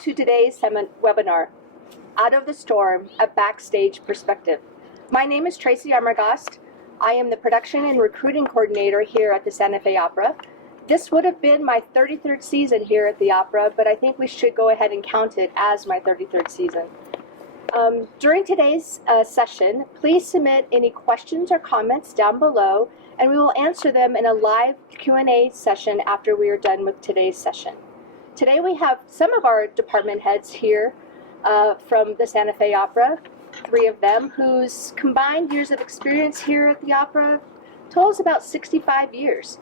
to today's webinar, Out of the Storm, a Backstage Perspective. My name is Tracy Armergast. I am the Production and Recruiting Coordinator here at the Santa Fe Opera. This would have been my 33rd season here at the Opera, but I think we should go ahead and count it as my 33rd season. During today's session, please submit any questions or comments down below, and we will answer them in a live Q&A session after we are done with today's session. Today we have some of our department heads here from the Santa Fe Opera, 3 of them, whose combined years of experience here at the Opera totals about 65 years.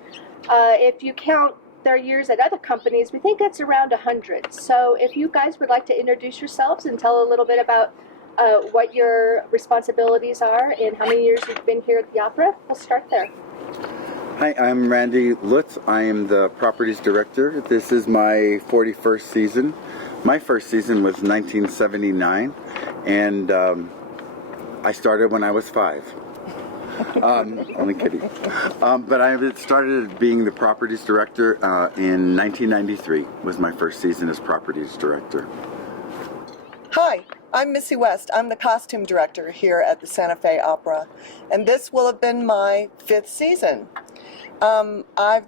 If you count their years at other companies, we think it's around 100. So if you guys would like to introduce yourselves and tell a little bit about what your responsibilities are and how many years you've been here at the Opera, we'll start there. Hi, I'm Randy Lutz. I am the Properties Director. This is my 41st season. My first season was 1979, and I started when I was 5. Only kidding. But I started being the Properties Director in 1993, was my first season as Properties Director. Hi, I'm Missy West. I'm the Costume Director here at the Santa Fe Opera, and this will have been my 5th season. I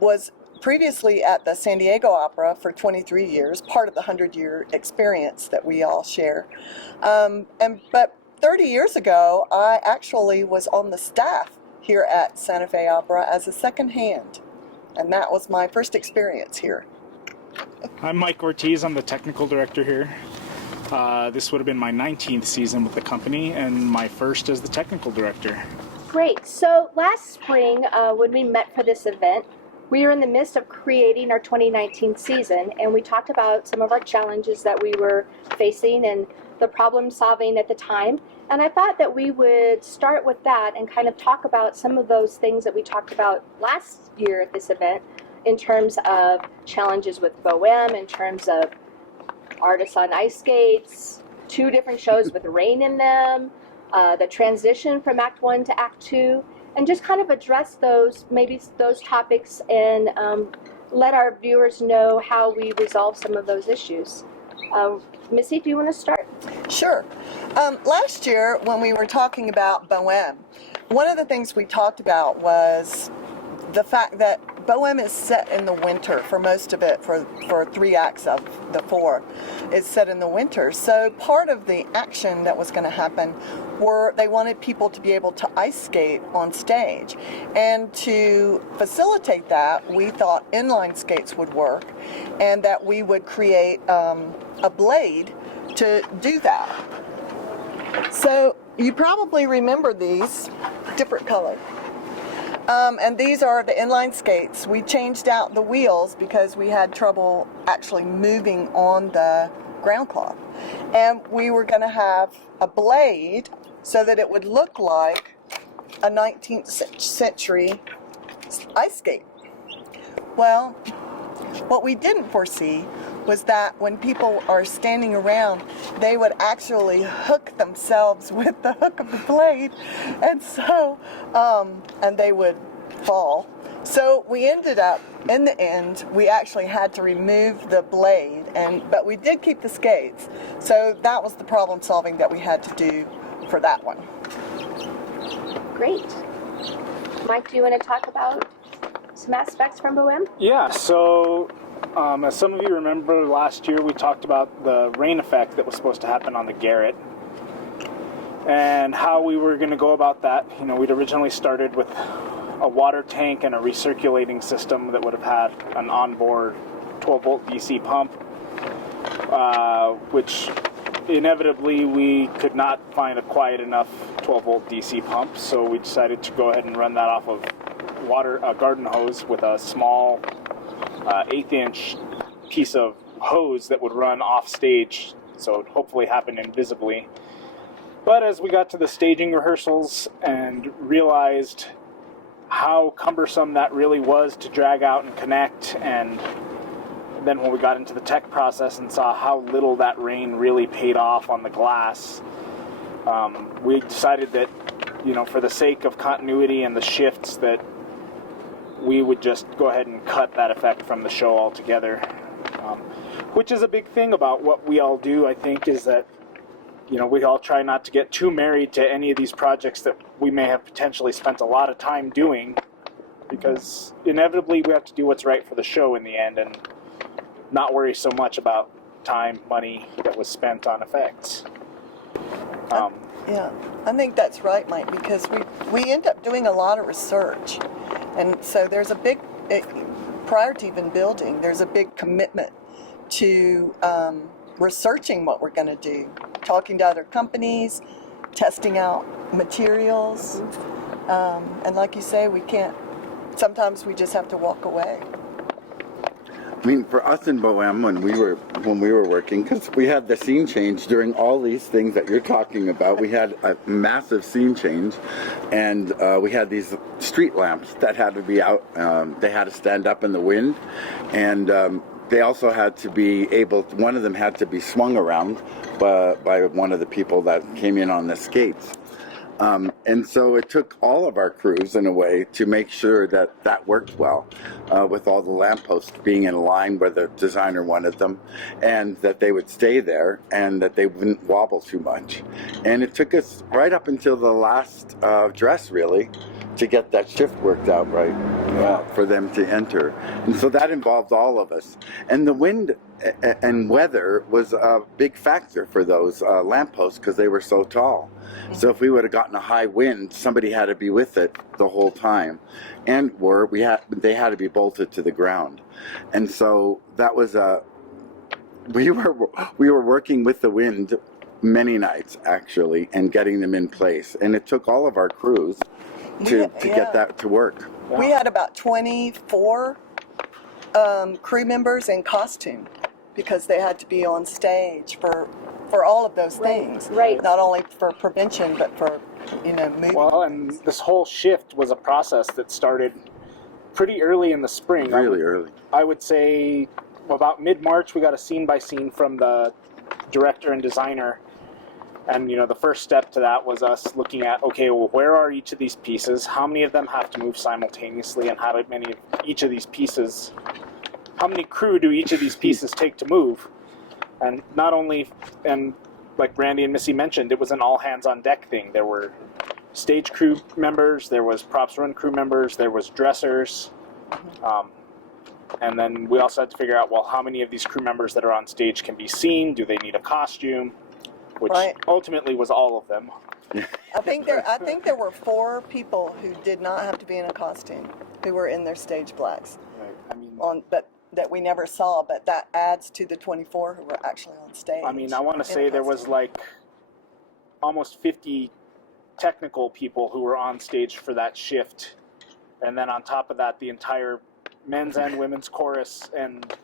was previously at the San Diego Opera for 23 years, part of the 100-year experience that we all share. But 30 years ago, I actually was on the staff here at Santa Fe Opera as a second hand, and that was my first experience here. I'm Mike Ortiz. I'm the Technical Director here. This would have been my 19th season with the company and my first as the Technical Director. Great. So last spring, when we met for this event, we were in the midst of creating our 2019 season, and we talked about some of our challenges that we were facing and the problem solving at the time. And I thought that we would start with that and kind of talk about some of those things that we talked about last year at this event in terms of challenges with BOEM, in terms of artists on ice skates, 2 different shows with rain in them, the transition from Act 1 to Act 2, and just kind of address those topics and let our viewers know how we resolve some of those issues. Missy, do you want to start? Sure. Last year, when we were talking about BOEM, one of the things we talked about was the fact that BOEM is set in the winter for most of it, for 3 acts of the 4. It's set in the winter. So part of the action that was going to happen were they wanted people to be able to ice skate on stage. And to facilitate that, we thought inline skates would work and that we would create a blade to do that. So you probably remember these, different color. And these are the inline skates. We changed out the wheels because we had trouble actually moving on the ground cloth. And we were going to have a blade so that it would look like a 19th century ice skate. Well, what we didn't foresee was that when people are standing around, they would actually hook themselves with the hook of the blade, and so, and they would fall. So we ended up, in the end, we actually had to remove the blade, but we did keep the skates. So that was the problem solving that we had to do for that one. Great. Mike, do you want to talk about some aspects from BOEM? Yeah, so as some of you remember, last year we talked about the rain effect that was supposed to happen on the Garret and how we were going to go about that. You know, we'd originally started with a water tank and a recirculating system that would have had an onboard 12-volt DC pump, which inevitably we could not find a quiet enough 12-volt DC pump, so we decided to go ahead and run that off of a garden hose with a small 1/8-inch piece of hose that would run off stage, so it would hopefully happen invisibly. But as we got to the staging rehearsals and realized how cumbersome that really was to drag out and connect, and then when we got into the tech process and saw how little that rain really paid off on the glass, we decided that, you know, for the sake of continuity and the shifts, that we would just go ahead and cut that effect from the show altogether. which is a big thing about what we all do, I think, is that, you know, we all try not to get too married to any of these projects that we may have potentially spent a lot of time doing, because inevitably we have to do what's right for the show in the end and not worry so much about time, money that was spent on effects. Yeah, I think that's right, Mike, because we end up doing a lot of research. And so there's a big, prior to even building, there's a big commitment to researching what we're going to do, talking to other companies, testing out materials. And like you say, we can't, sometimes we just have to walk away. I mean, for us in Bohème, when we were working, because we had the scene change during all these things that you're talking about. We had a massive scene change, and we had these street lamps that had to be out. They had to stand up in the wind, and they also had to be able. One of them had to be swung around by one of the people that came in on the skates. And so it took all of our crews, in a way, to make sure that that worked well, with all the lampposts being in line where the designer wanted them, and that they would stay there, and that they wouldn't wobble too much. And it took us right up until the last dress, really, to get that shift worked out right, for them to enter. And so that involved all of us. And the wind and weather was a big factor for those lampposts, because they were so tall. So if we would have gotten a high wind, somebody had to be with it the whole time, and they had to be bolted to the ground. And so that was we were working with the wind many nights, actually, and getting them in place. And it took all of our crews to get that to work. We had about 24 crew members in costume, because they had to be on stage for all of those things. Right. Not only for prevention, but for, moving. Well, and this whole shift was a process that started pretty early in the spring. Really early. I would say about mid-March we got a scene by scene from the director and designer. And, the first step to that was us looking at, okay, well, where are each of these pieces? How many of them have to move simultaneously? And how many of each of these pieces, how many crew do each of these pieces take to move? And not only, and like Randy and Missy mentioned, it was an all hands on deck thing. There were stage crew members, there was props run crew members, there was dressers. And then we also had to figure out, well, how many of these crew members that are on stage can be seen? Do they need a costume? Which ultimately was all of them. I think there were 4 people who did not have to be in a costume, who were in their stage blacks. Right. I mean, But that we never saw, but that adds to the 24 who were actually on stage. I mean, I want to say there was like almost 50 technical people who were on stage for that shift. And then on top of that, the entire men's and women's chorus and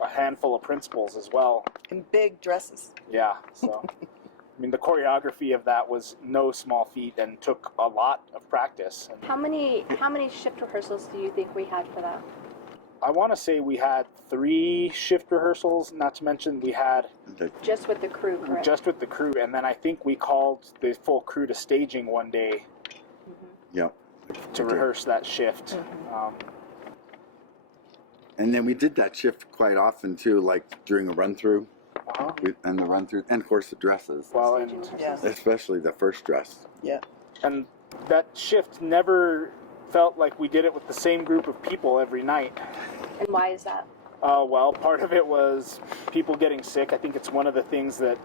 a handful of principals as well. In big dresses. Yeah, so I mean, the choreography of that was no small feat and took a lot of practice. And How many shift rehearsals do you think we had for that? I want to say we had 3 shift rehearsals, not to mention we had Just with the crew, correct? just with the crew, and then I think we called the full crew to staging one day Yep. to rehearse that shift. And then we did that shift quite often too, like during a run through, and the run through, and of course the dresses, Well, and Yes. especially the first dress. Yeah. and that shift never felt like we did it with the same group of people every night. And why is that? Well, part of it was people getting sick. I think it's one of the things that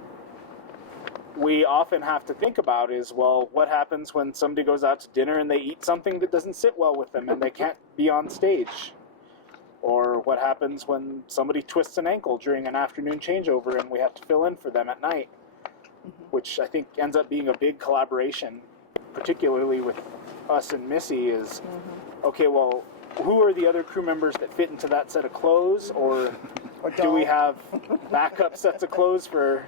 we often have to think about is, well, what happens when somebody goes out to dinner and they eat something that doesn't sit well with them and they can't be on stage? Or what happens when somebody twists an ankle during an afternoon changeover and we have to fill in for them at night? Which I think ends up being a big collaboration, particularly with us and Missy, is, okay, well, who are the other crew members that fit into that set of clothes? Or do we have backup sets of clothes for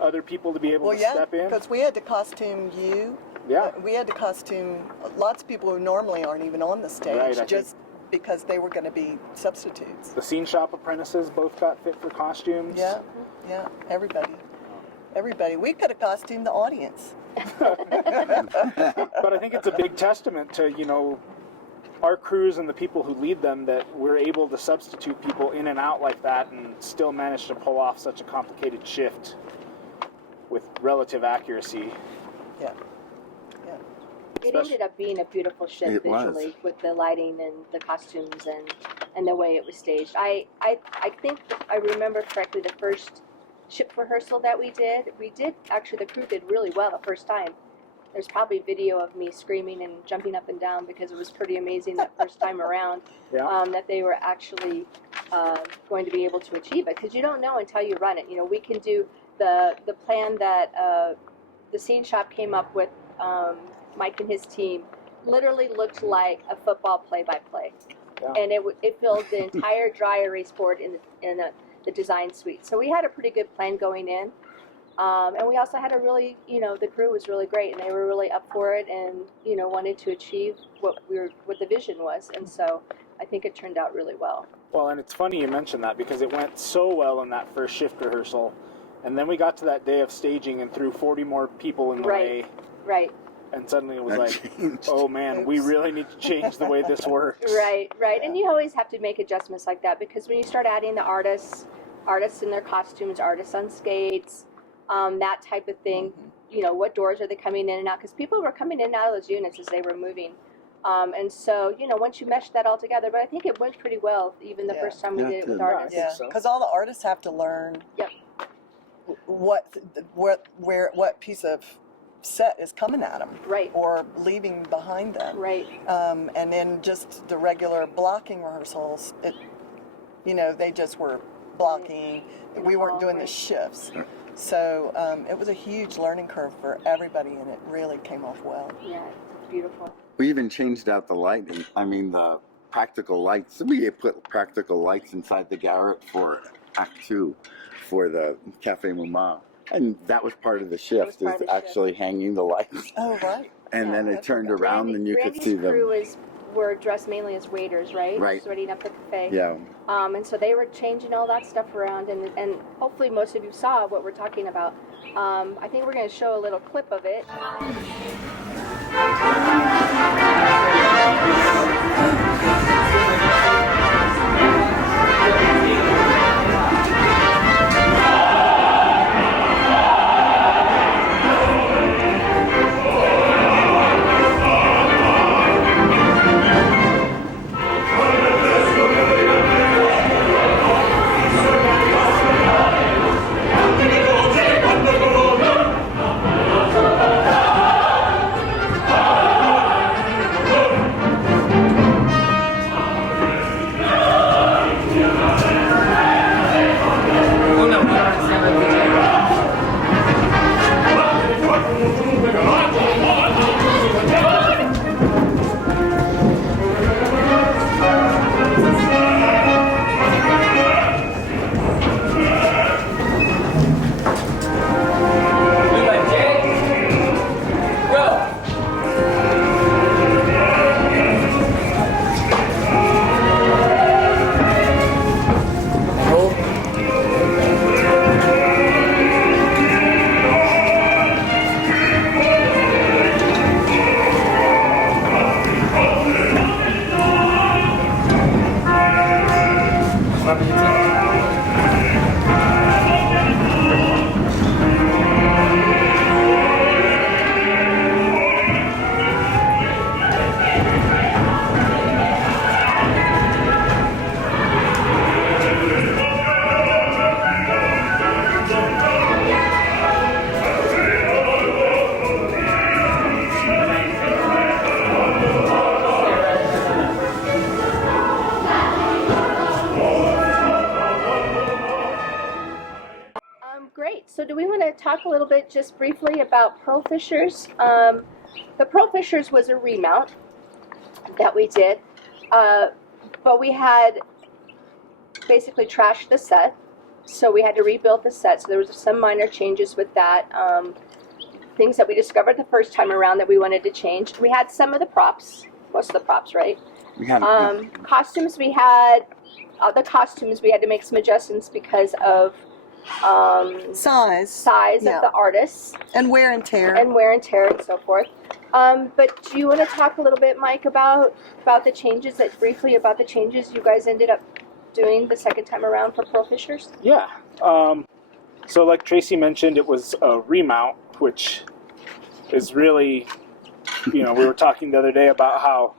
other people to be able to step in? Because we had to costume you. Yeah. We had to costume lots of people who normally aren't even on the stage, Right, just because they were going to be substitutes. The scene shop apprentices both got fit for costumes. Yeah, everybody. We could have costumed the audience. But I think it's a big testament to, our crews and the people who lead them, that we're able to substitute people in and out like that and still manage to pull off such a complicated shift with relative accuracy. Yeah. Yeah. It ended up being a beautiful shift It was. visually with the lighting and the costumes and the way it was staged. I think if I remember correctly, the first ship rehearsal that we did actually, the crew did really well the first time. There's probably video of me screaming and jumping up and down because it was pretty amazing that first time around. Yeah. That they were actually going to be able to achieve it, because you don't know until you run it. You know, we can do the plan that the scene shop came up with. Mike and his team literally looked like a football play-by-play, Yeah. and it filled the entire dry erase board in the design suite. So we had a pretty good plan going in. And we also had a really, the crew was really great, and they were really up for it, and wanted to achieve what the vision was, and so I think it turned out really well. Well, and it's funny you mentioned that, because it went so well in that first shift rehearsal, and then we got to that day of staging and threw 40 more people in the way, Right, and suddenly it was That like, changed. oh man, we really need to change the way this works. right, and you always have to make adjustments like that, because when you start adding the artists in their costumes, artists on skates, that type of thing. What doors are they coming in and out? Because people were coming in and out of those units as they were moving. And so, once you mesh that all together, but I think it went pretty well, even the Yeah. first time we Yeah, did it it with did. artists. Yeah, so. because all the artists have to learn Yep. what piece of set is coming at them Right, or leaving behind them. right, And then just the regular blocking rehearsals, they just were blocking. We weren't doing the shifts. So it was a huge learning curve for everybody, and it really came off well. yeah, beautiful. We even changed out the lighting. I mean, the practical lights. We put practical lights inside the garret for Act 2 for the Cafe Muma. And that was part of the shift, part is of the actually hanging the lights. Oh, right. And Yeah, then it that's turned okay. around and you could Randy's see crew them. were dressed mainly as waiters, right? Right. Just ready up the buffet. Yeah. And so they were changing all that stuff around, and hopefully most of you saw what we're talking about. I think we're going to show a little clip of it. Great. So do we want to talk a little bit just briefly about Pearl Fishers? The Pearl Fishers was a remount that we did, but we had basically trashed the set, so we had to rebuild the set. So there was some minor changes with that, things that we discovered the first time around that we wanted to change. We had some of the props, most of the props, right? We had, Costumes, we had the costumes. We had to make some adjustments because of Size size Yeah. of the artists and wear and tear. and wear and tear and so forth. But do you want to talk a little bit, Mike, about the changes about the changes you guys ended up doing the second time around for pearl fishers? Yeah. So like Tracy mentioned, it was a remount, which is really, we were talking the other day about how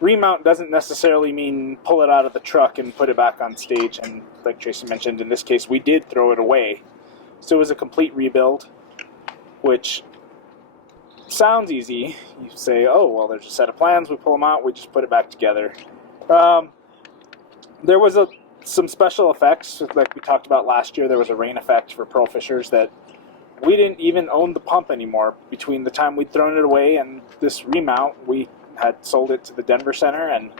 remount doesn't necessarily mean pull it out of the truck and put it back on stage. And like Tracy mentioned, in this case, we did throw it away. So it was a complete rebuild, which sounds easy. You say, oh, well, there's a set of plans, we pull them out, we just put it back together. There was some special effects, like we talked about last year. There was a rain effect for pearl fishers that we didn't even own the pump anymore. Between the time we'd thrown it away and this remount, we had sold it to the Denver Center, and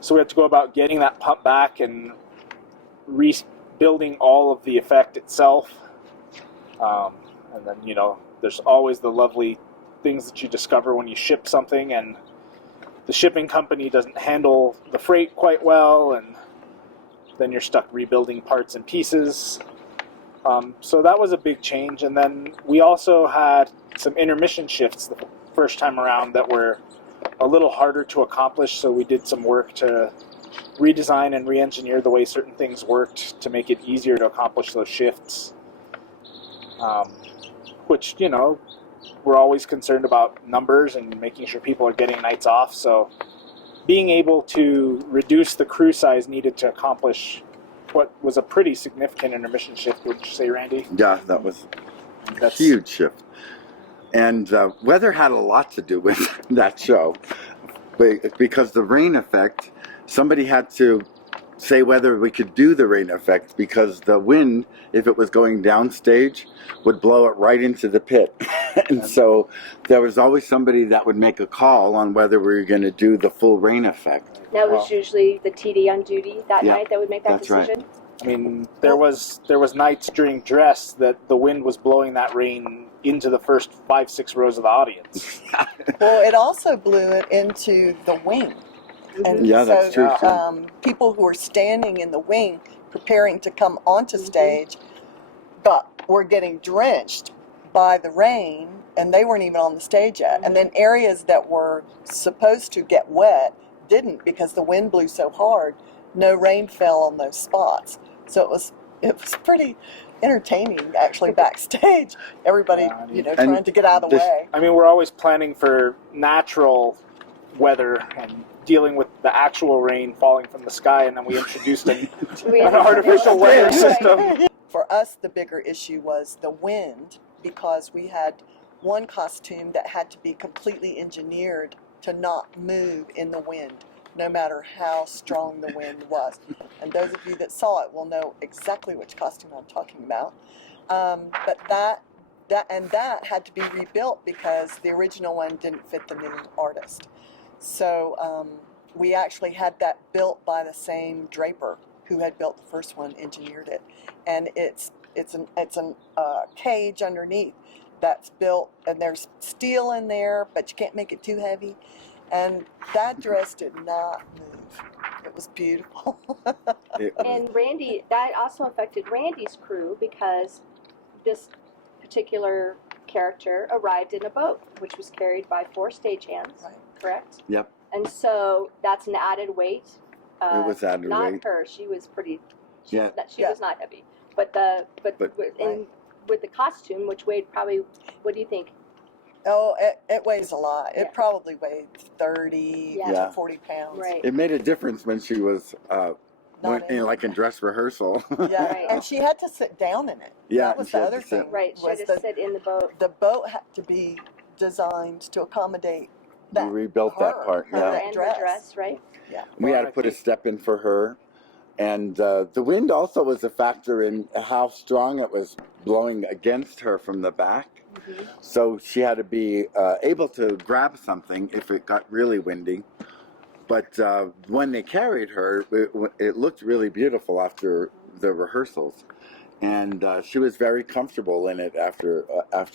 so we had to go about getting that pump back and rebuilding all of the effect itself. And then, there's always the lovely things that you discover when you ship something and the shipping company doesn't handle the freight quite well, and then you're stuck rebuilding parts and pieces. So that was a big change. And then we also had some intermission shifts the first time around that were a little harder to accomplish, so we did some work to redesign and re-engineer the way certain things worked to make it easier to accomplish those shifts. Which, we're always concerned about numbers and making sure people are getting nights off, so being able to reduce the crew size needed to accomplish what was a pretty significant intermission shift, would you say, Randy? Yeah, that was a That's huge shift. And weather had a lot to do with that show. Because the rain effect, somebody had to say whether we could do the rain effect, because the wind, if it was going downstage, would blow it right into the pit. And so there was always somebody that would make a call on whether we were going to do the full rain effect. That was usually the TD on duty that Yeah, night that would make that that's right. decision. I mean, there was nights during dress that the wind was blowing that rain into the first 5-6 rows of the audience. Well, it also blew it into the wing. And Yeah, that's true, too. People who were standing in the wing preparing to come onto stage, but were getting drenched by the rain, and they weren't even on the stage yet. And then areas that were supposed to get wet didn't, because the wind blew so hard. No rain fell on those spots. So it was pretty entertaining, actually, backstage. Everybody, Yeah, trying to get out of the way. I mean, we're always planning for natural weather and dealing with the actual rain falling from the sky, and then we introduced an artificial weather system. For us, the bigger issue was the wind, because we had one costume that had to be completely engineered to not move in the wind, no matter how strong the wind was. And those of you that saw it will know exactly which costume I'm talking about. But that had to be rebuilt because the original one didn't fit the new artist. So we actually had that built by the same draper who had built the first one, engineered it, and it's an cage underneath that's built, and there's steel in there, but you can't make it too heavy. And that dress did not move. It was beautiful. And Randy, that also affected Randy's crew because this particular character arrived in a boat, which was carried by 4 stagehands, Right. correct? Yep, And so that's an added weight. it was added Not weight. her. She was pretty. Yeah. She was not heavy. But Right. with the costume, which weighed probably, what do you think? Oh, it weighs a lot. Yeah. It probably weighed 30 Yeah. to 40 pounds. Right. It made a difference when she was Not like in dress rehearsal. Yeah, Right. and she had to sit down in it. Yeah, That was she the had other to sit. thing. Right. She was had to sit in the boat. the boat had to be designed to accommodate We that. rebuilt that her- part. her Yeah, And her dress, right? Yeah. we had to put a step in for her, and the wind also was a factor in how strong it was blowing against her from the back. So she had to be able to grab something if it got really windy. But when they carried her, it looked really beautiful after the rehearsals, and she was very comfortable in it after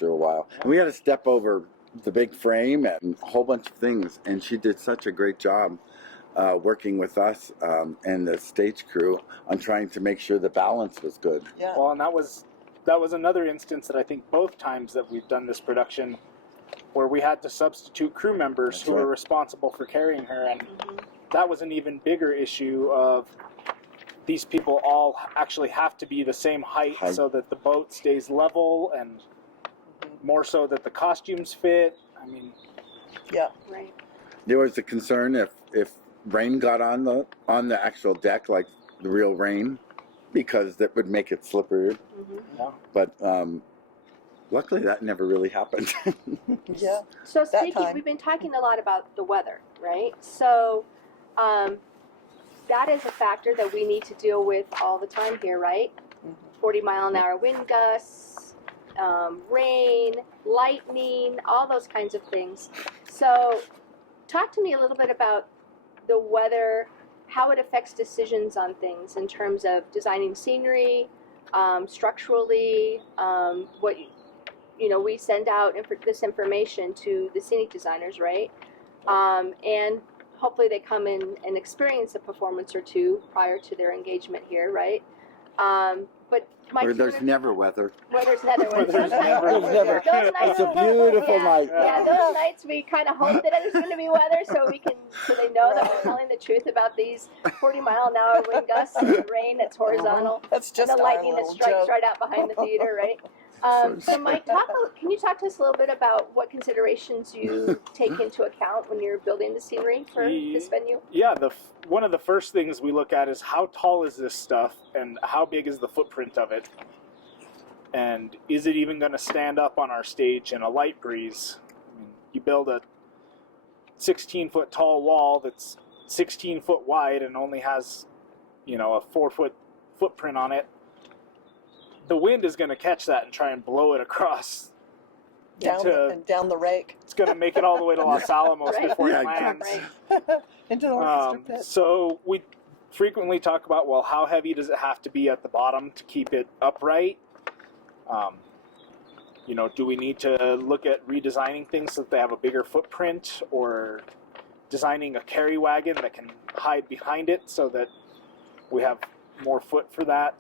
a while. And we had to step over the big frame and a whole bunch of things, and she did such a great job working with us and the stage crew on trying to make sure the balance was good. Yeah. Well, and that was another instance that I think both times that we've done this production, where we had to substitute crew members That's who were right. responsible for carrying her, and that was an even bigger issue of these people all actually have to be the same height Height. so that the boat stays level, and more so that the costumes fit. I mean, Yeah. Right. There was a concern if rain got on the actual deck, like the real rain, because that would make it slippery. yeah. But luckily, that never really happened. Yeah. So That speaking, time. we've been talking a lot about the weather, right? So that is a factor that we need to deal with all the time here, right? 40-mile-an-hour wind gusts, rain, lightning, all those kinds of things. So talk to me a little bit about the weather, how it affects decisions on things in terms of designing scenery, structurally, what we send out this information to the scenic designers, right? And hopefully they come in and experience a performance or two prior to their engagement here, right? But my Where there's team- never weather. where there's never, Where there's sometimes- never There's never- those nights, It's a beautiful yeah, night. Yeah, those nights we kind of hope that there's going to be weather, so they know that we're telling the truth about these 40-mile-an-hour wind gusts and rain that's horizontal, That's and just the our lightning that little strikes joke. right out behind the theater, right? So Mike, can you talk to us a little bit about what considerations you take into account when you're building the scenery for this venue? Yeah, one of the first things we look at is how tall is this stuff and how big is the footprint of it, and is it even going to stand up on our stage in a light breeze? I mean, you build a 16-foot tall wall that's 16 foot wide and only has, a 4-foot footprint on it. The wind is going to catch that and try and blow it across. Down the rake It's going to make it all the way to Los Alamos Right. before Yeah, it lands. Right. into the orchestra pit. So we frequently talk about, well, how heavy does it have to be at the bottom to keep it upright? Do we need to look at redesigning things so that they have a bigger footprint, or designing a carry wagon that can hide behind it so that we have more foot for that?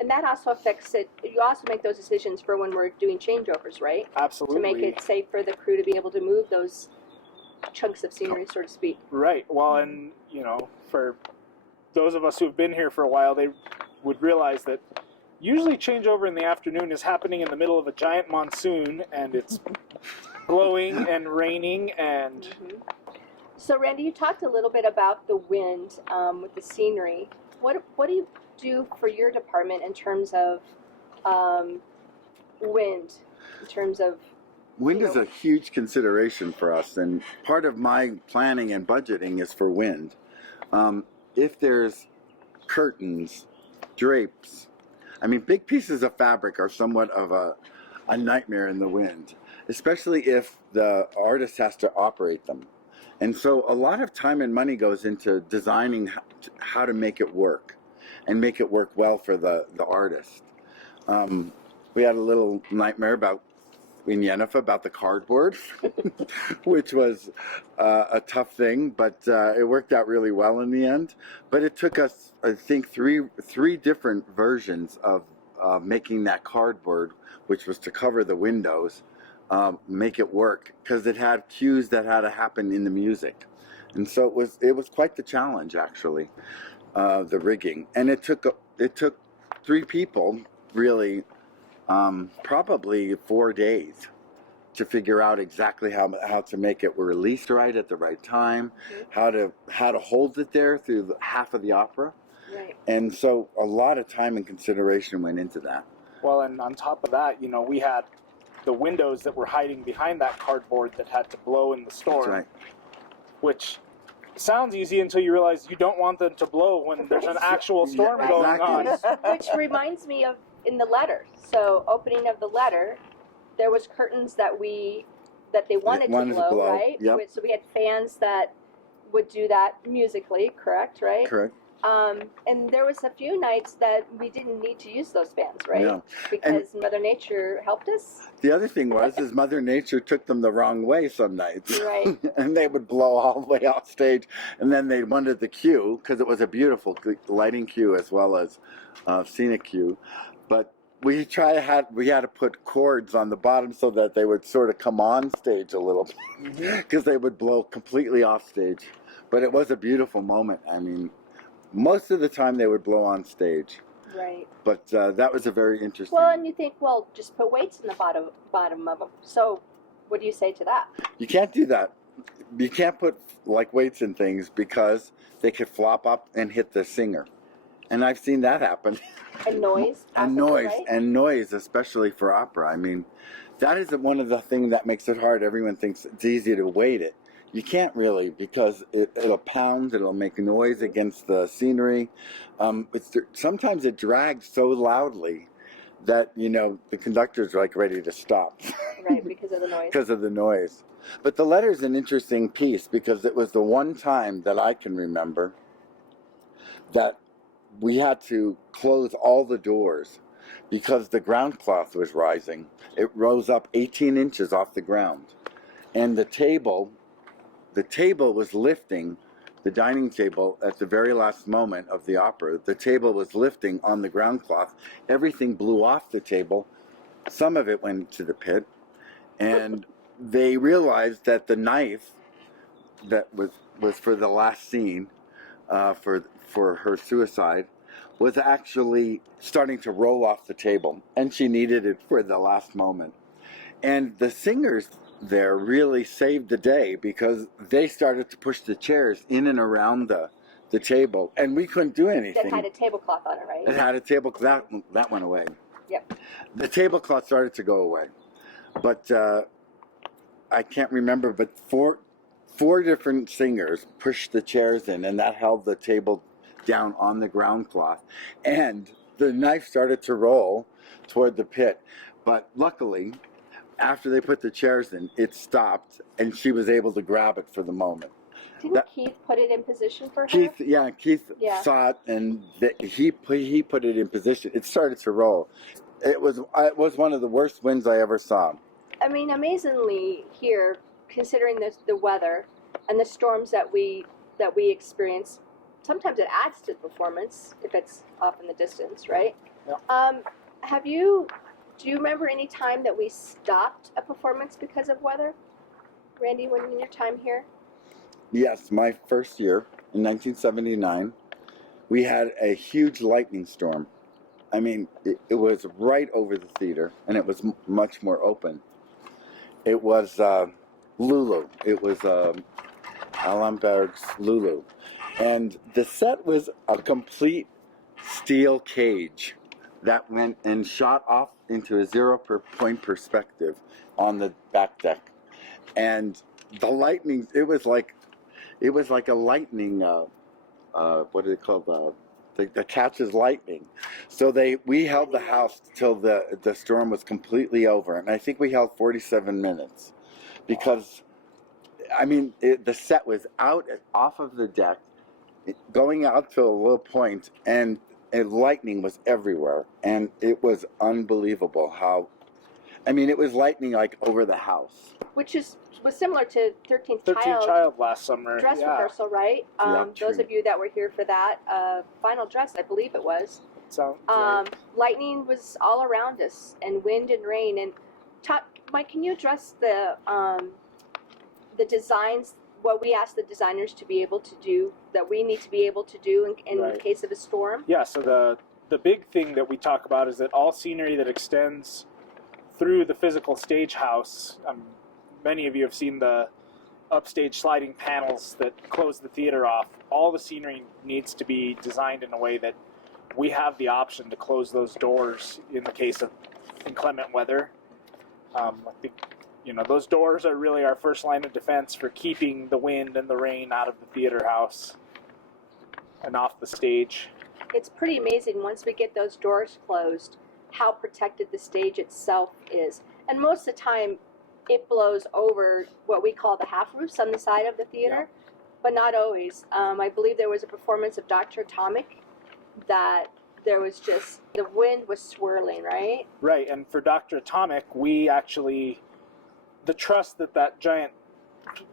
And that also affects it. You also make those decisions for when we're doing changeovers, right? Absolutely. To make it safe for the crew to be able to move those chunks of scenery, so to speak. Right. Well, and, for those of us who have been here for a while, they would realize that usually changeover in the afternoon is happening in the middle of a giant monsoon, and it's blowing and raining, and So, Randy, you talked a little bit about the wind with the scenery. What do you do for your department in terms of wind? In terms of Wind is a huge consideration for us, and part of my planning and budgeting is for wind. If there's curtains, drapes, big pieces of fabric are somewhat of a nightmare in the wind, especially if the artist has to operate them. And so a lot of time and money goes into designing how to make it work and make it work well for the artist. We had a little nightmare in Yennefer about the cardboard, which was a tough thing, but it worked out really well in the end. But it took us, I think, three different versions of making that cardboard, which was to cover the windows, make it work, because it had cues that had to happen in the music. And so it was quite the challenge, actually, the rigging. And it took 3 people, really, probably 4 days to figure out exactly how to make it released right at the right time, how to hold it there through half of the opera. right. And so a lot of time and consideration went into that. well, and on top of that, we had the windows that were hiding behind that cardboard that had to blow in the storm, That's right. which sounds easy until you realize you don't want them to blow when there's an actual storm Yeah, going on. exactly. Which reminds me of in the letter. So, opening of the letter, there was curtains that they wanted to blow, right? Yep. So we had fans that would do that musically, correct? Right. Correct. And there was a few nights that we didn't need to use those fans, right? Yeah. Because Mother Nature helped us. The other thing is Mother Nature took them the wrong way some nights. Right. And they would blow all the way off stage. And then they wanted the cue, because it was a beautiful lighting cue as well as scenic cue. But we had to put cords on the bottom so that they would sort of come on stage a little bit because they would blow completely off stage. But it was a beautiful moment. I mean, most of the time they would blow on stage. Right. But that was a very interesting. Well, and you think, well, just put weights in the bottom of them. So, what do you say to that? You can't do that. You can't put like weights in things because they could flop up and hit the singer. And I've seen that happen. And noise. And possibly, noise, right? and noise, especially for opera. I mean, that is one of the things that makes it hard. Everyone thinks it's easy to weight it. You can't really, because it'll pound, it'll make noise against the scenery. Sometimes it drags so loudly that, you know, the conductor's like ready to stop. Right, because of the noise. Because of the noise. But the letter's an interesting piece because it was the one time that I can remember that we had to close all the doors because the ground cloth was rising. It rose up 18 inches off the ground. And the table was lifting, the dining table at the very last moment of the opera. The table was lifting on the ground cloth. Everything blew off the table. Some of it went to the pit. And they realized that the knife that was for the last scene, for her suicide, was actually starting to roll off the table, and she needed it for the last moment. And the singers there really saved the day because they started to push the chairs in and around the table, and we couldn't do anything. That had a tablecloth on it, right? It had a tablecloth. That went away. Yep. The tablecloth started to go away. But I can't remember, but four different singers pushed the chairs in, and that held the table down on the ground cloth. And the knife started to roll toward the pit. But luckily, after they put the chairs in, it stopped, and she was able to grab it for the moment. Didn't Keith put it in position for her? Keith Yeah. saw it, and he put it in position. It started to roll. It was one of the worst winds I ever saw. I mean, amazingly here, considering the weather and the storms that we experience, sometimes it adds to the performance if it's off in the distance, right? Yeah. Do you remember any time that we stopped a performance because of weather? Randy, when in your time here? Yes, my first year in 1979, we had a huge lightning storm. I mean, it was right over the theater, and it was much more open. It was Lulu. It was Alan Berg's Lulu. And the set was a complete steel cage that went and shot off into a 0-point perspective on the back deck. And the lightning, it was like a lightning, what do they call that catches lightning. So we held the house till the storm was completely over, and I think we held 47 minutes, because I mean the set was off of the deck, going out to a little point, and lightning was everywhere, and it was unbelievable how. I mean, it was lightning like over the house. Which was similar to 13th 13th Child last summer. dress yeah. rehearsal, right? Yeah, Those true. of you that were here for that final dress, I believe it was. So, right. Lightning was all around us, and wind and rain. And Mike, can you address the designs? What we asked the designers to be able to do, that we need to be able to do in Right. case of a storm. Yeah, so the big thing that we talk about is that all scenery that extends through the physical stage house, many of you have seen the upstage sliding panels that close the theater off. All the scenery needs to be designed in a way that we have the option to close those doors in the case of inclement weather. I think, those doors are really our first line of defense for keeping the wind and the rain out of the theater house and off the stage. It's pretty amazing once we get those doors closed, how protected the stage itself is. And most of the time, it blows over what we call the half roofs on the side of the theater, but not always. I believe there was a performance of Dr. Atomic that there was just, the wind was swirling, right? Right, and for Dr. Atomic, we actually, the truss that giant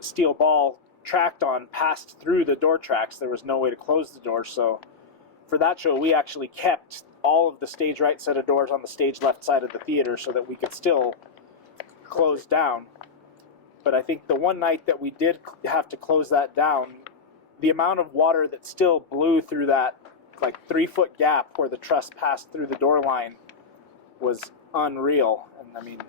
steel ball tracked on passed through the door tracks. There was no way to close the door, so for that show, we actually kept all of the stage right set of doors on the stage left side of the theater so that we could still close down. But I think the one night that we did have to close that down, the amount of water that still blew through that like 3-foot gap where the truss passed through the door line was unreal. And I mean,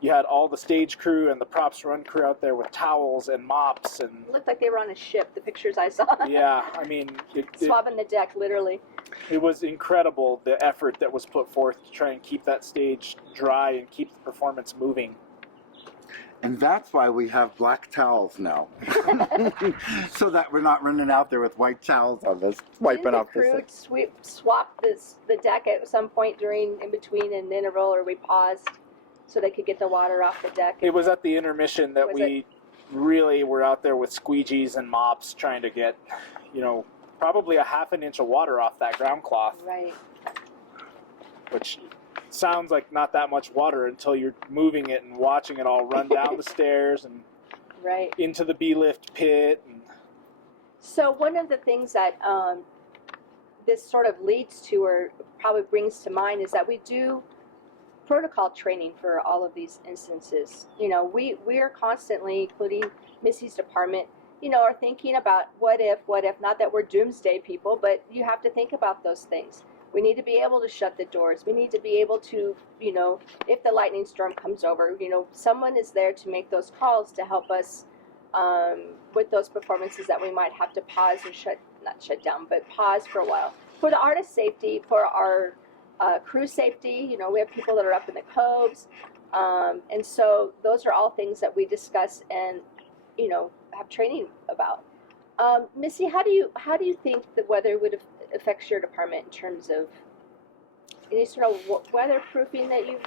you had all the stage crew and the props run crew out there with towels and mops and It looked like they were on a ship, the pictures I saw. yeah, I mean, Swabbing the deck, literally. it was incredible the effort that was put forth to try and keep that stage dry and keep the performance moving. And that's why we have black towels now. So that we're not running out there with white towels on us, wiping Didn't the off the crew swap the deck at some point in between an interval, or we paused so they could get the water off the deck? It was at the intermission that Was we really were out there with squeegees and mops trying to get, probably a half an inch of water off that ground cloth, Right. which sounds like not that much water until you're moving it and watching it all run down the stairs and Right. into the B-lift pit. And So one of the things that this sort of leads to, or probably brings to mind, is that we do protocol training for all of these instances. We are constantly, including Missy's department, are thinking about what if, not that we're doomsday people, but you have to think about those things. We need to be able to shut the doors. We need to be able to, if the lightning storm comes over, someone is there to make those calls to help us with those performances that we might have to pause or not shut down, but pause for a while. For the artist safety, for our crew safety, we have people that are up in the cobes. And so those are all things that we discuss and, have training about. Missy, how do you think the weather would affect your department in terms of any sort of weatherproofing that you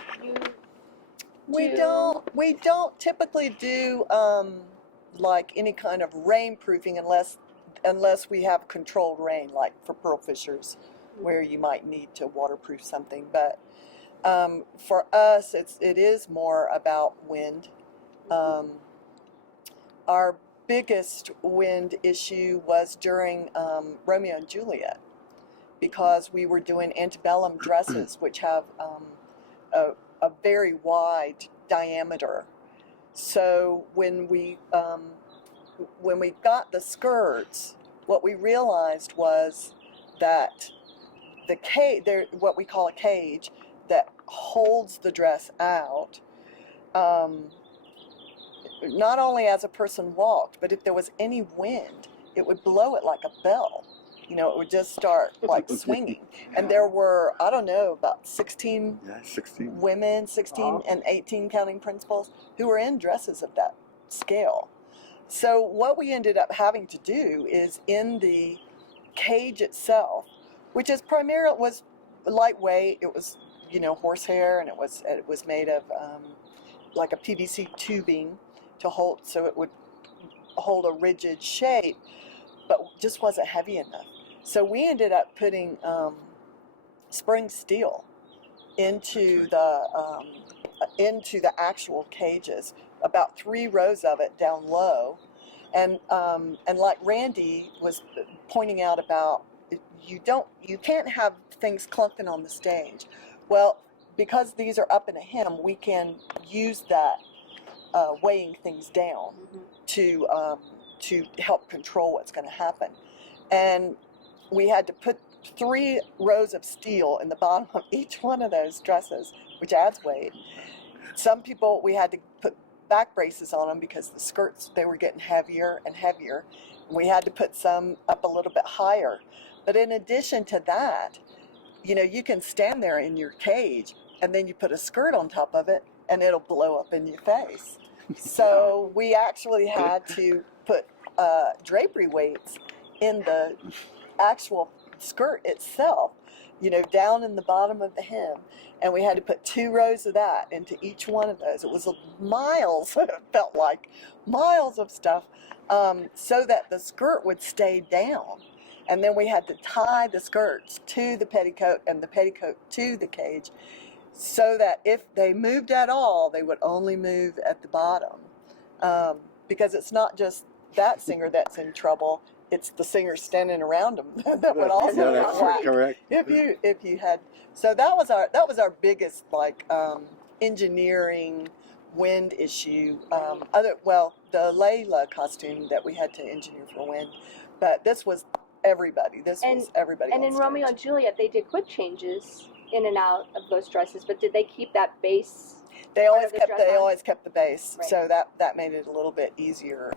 We do? don't typically do like any kind of rainproofing unless we have controlled rain, like for pearl fishers, where you might need to waterproof something. But for us, it is more about wind. Our biggest wind issue was during Romeo and Juliet, because we were doing antebellum dresses, which have a very wide diameter. So when we got the skirts, what we realized was that the cage, what we call a cage, that holds the dress out, not only as a person walked, but if there was any wind, it would blow it like a bell. It would just start like swinging. And there were, I don't know, about 16 16 women, 16 and 18 counting principals, who were in dresses of that scale. So what we ended up having to do is, in the cage itself, which is primarily was lightweight, it was horsehair, and it was made of like a PVC tubing to hold, so it would hold a rigid shape, but just wasn't heavy enough. So we ended up putting spring steel into the actual cages, about 3 rows of it down low, and like Randy was pointing out about, you can't have things clunking on the stage. Well, because these are up in a hem, we can use that weighing things down to help control what's going to happen. And we had to put 3 rows of steel in the bottom of each one of those dresses, which adds weight. Some people, we had to put back braces on them because the skirts, they were getting heavier and heavier. We had to put some up a little bit higher. But in addition to that, you can stand there in your cage and then you put a skirt on top of it and it'll blow up in your face. So we actually had to put drapery weights in the actual skirt itself, down in the bottom of the hem. And we had to put 2 rows of that into each one of those. It was miles, it felt like miles of stuff, so that the skirt would stay down. And then we had to tie the skirts to the petticoat and the petticoat to the cage, so that if they moved at all, they would only move at the bottom. Because it's not just that singer that's in trouble, it's the singers standing around them that would also Yeah, get that's whacked. correct. If you had, so that was our biggest like engineering wind issue. The Layla costume that we had to engineer for wind, but this was everybody. This was everybody. And on in stage. Romeo and Juliet, they did quick changes in and out of those dresses, but did they keep that base? They always of the kept dress on? always kept the base, Right. so that made it a little bit easier.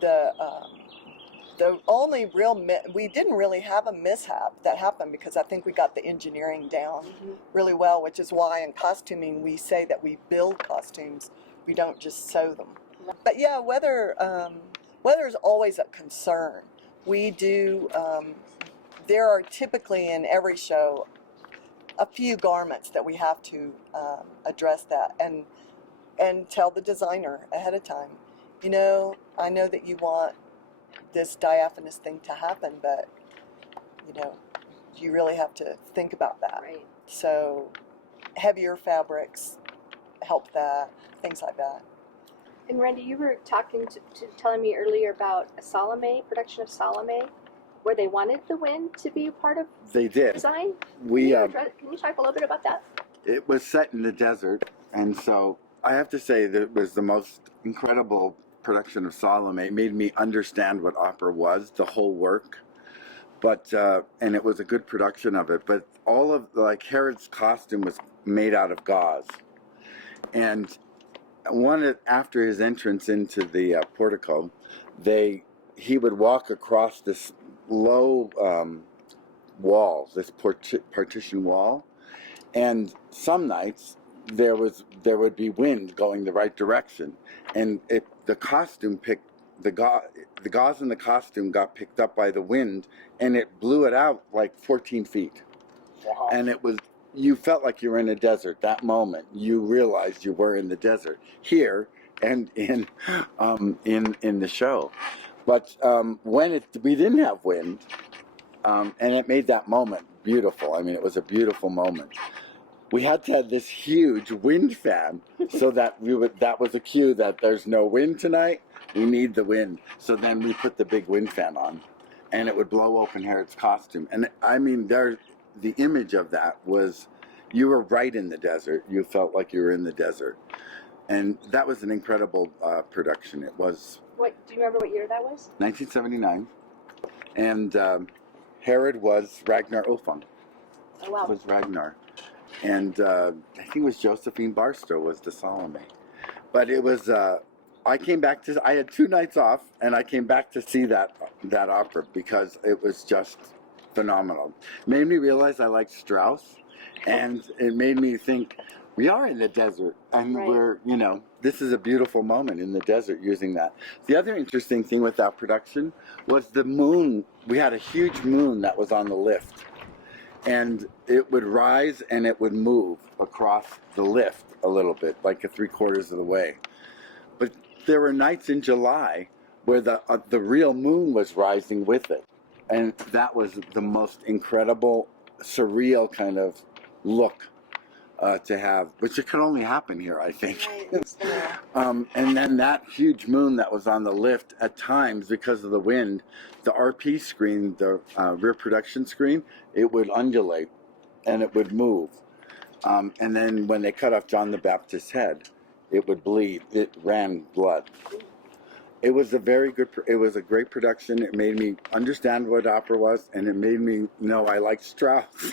The only real we didn't really have a mishap that happened because I think we got the engineering down really well, which is why in costuming we say that we build costumes, we don't just sew them. But yeah, weather is always a concern. We do. There are typically in every show a few garments that we have to address that and tell the designer ahead of time. You know, I know that you want this diaphanous thing to happen, but you know, you really have to think about that. Right. So heavier fabrics help that, things like that. And Randy, you were telling me earlier about a Salome, production of Salome, where they wanted the wind to be part of They did. design. We Can you talk a little bit about that? It was set in the desert, and so I have to say that it was the most incredible production of Salome. It made me understand what opera was, the whole work. But and it was a good production of it. But all of Herod's costume was made out of gauze, and after his entrance into the portico, he would walk across this low wall, this partition wall, and some nights there would be wind going the right direction, and the gauze in the costume got picked up by the wind, and it blew it out like 14 feet. Wow. And you felt like you were in a desert. That moment, you realized you were in the desert here and in the show. But when we didn't have wind, and it made that moment beautiful. I mean, it was a beautiful moment. We had to have this huge wind fan so that that was a cue that there's no wind tonight. We need the wind. So then we put the big wind fan on, and it would blow open Herod's costume. And I mean, the image of that was, you were right in the desert. You felt like you were in the desert. And that was an incredible production. It was... Do you remember what year that was? 1979. And Herod was Ragnar Ulfang. Oh, wow. Was Ragnar. And I think it was Josephine Barstow was the Salome. But it was... I had 2 nights off, and I came back to see that opera because it was just phenomenal. It made me realize I liked Strauss, and it made me think, we are in the desert, and right. this is a beautiful moment in the desert using that. The other interesting thing with that production was the moon. We had a huge moon that was on the lift, and it would rise and it would move across the lift a little bit, like 3/4 of the way. But there were nights in July where the real moon was rising with it. And that was the most incredible, surreal kind of look to have, which it could only happen here, I think. Right. And then that huge moon that was on the lift, at times, because of the wind, the RP screen, the rear production screen, it would undulate and it would move. And then when they cut off John the Baptist's head, it would bleed. It ran blood. It was a great production. It made me understand what opera was, and it made me know I liked Strauss.